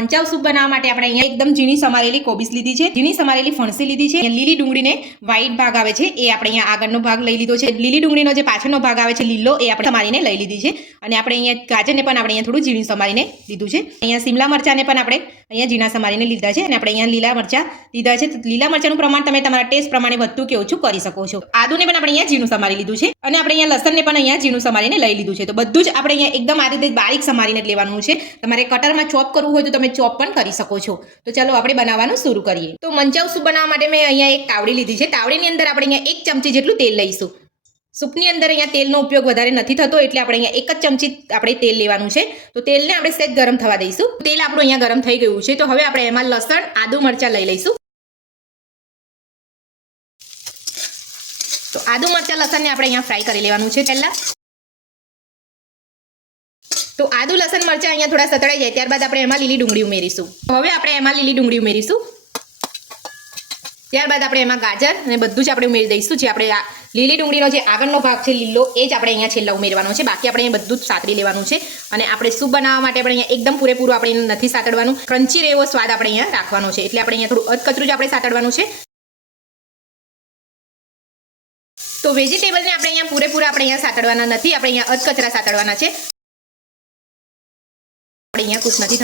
Manchow soup બનાવવા માટે આપણે અહીંયા એકદમ ઝીણી સમારેલી કોબીસ લીધી છે, ઝીણી સમારેલી ફણસી લીધી છે, લીલી ડુંગળીને વ્હાઈટ ભાગ આવે છે એ આપણે અહીંયા આગળનો ભાગ લઈ લીધો છે, લીલી ડુંગળીનો જે પાછળનો ભાગ આવે છે લીલો એ આપણે સમારીને લઈ લીધી છે, અને આપણે અહીંયા ગાજરને પણ આપણે અહીંયા થોડું ઝીણી સમારીને લીધું છે, અહીંયા શિમલા મરચાંને પણ આપણે અહીંયા ઝીણા સમારીને લીધા છે, અને આપણે અહીંયા લીલા મરચાં લીધા છે. લીલા મરચાંનું પ્રમાણ તમે તમારા ટેસ્ટ પ્રમાણે વધતું કે ઓછું કરી શકો છો. આદુને પણ આપણે અહીંયા ઝીણું સમારી લીધું છે, અને આપણે અહીંયા લસણને પણ અહીંયા ઝીણું સમારીને લઈ લીધું છે. તો બધું જ આપણે અહીંયા એકદમ આ રીતે બારીક સમારીને લેવાનું છે. તમારે કટરમાં ચોપ કરવું હોય તો તમે ચોપ પણ કરી શકો છો. તો ચાલો આપણે બનાવવાનું શરૂ કરીએ. તો મંચાવ સૂપ બનાવવા માટે મેં અહીંયા એક તાવડી લીધી છે. તાવડીની અંદર આપણે અહીંયા 1 ચમચી જેટલું તેલ લઈશું. સૂપની અંદર અહીંયા તેલનો ઉપયોગ વધારે નથી થતો, એટલે આપણે અહીંયા 1 જ ચમચી આપણે તેલ લેવાનું છે. તો તેલને આપણે સહેજ ગરમ થવા દઈશું. તેલ આપણું અહીંયા ગરમ થઈ ગયું છે. તો હવે આપણે એમાં લસણ, આદુ, મરચાં લઈ લઈશું. તો આદુ, મરચાં, લસણને આપણે અહીંયા ફ્રાય કરી લેવાનું છે પહેલા. તો આદુ, લસણ, મરચાં અહીંયા થોડા સતળાઈ જાય ત્યારબાદ આપણે એમાં લીલી ડુંગળી ઉમેરીશું. હવે આપણે એમાં લીલી ડુંગળી ઉમેરીશું. ત્યારબાદ આપણે એમાં ગાજર અને બધું જ આપણે ઉમેરી દઈશું. જે આપણે લીલી ડુંગળીનો જે આગળનો ભાગ છે લીલો એ જ આપણે અહીંયા છેલ્લા ઉમેરવાનો છે. બાકી આપણે અહીંયા બધું જ સાતળી લેવાનું છે. અને આપણે સૂપ બનાવવા માટે આપણે અહીંયા એકદમ પૂરેપૂરું આપણે નથી સાતળવાનું, ક્રન્ચી એવો સ્વાદ આપણે અહીંયા રાખવાનો છે. એટલે આપણે અહીંયા થોડું અધકચરું જ આપણે સાતળવાનું છે. તો વેજીટેબલને આપણે અહીંયા પૂરેપૂરા આપણે અહીંયા સાતળવાના નથી, આપણે અહીંયા અધકચરા સાતળવાના છે. આપણે અહીંયા કુક નથી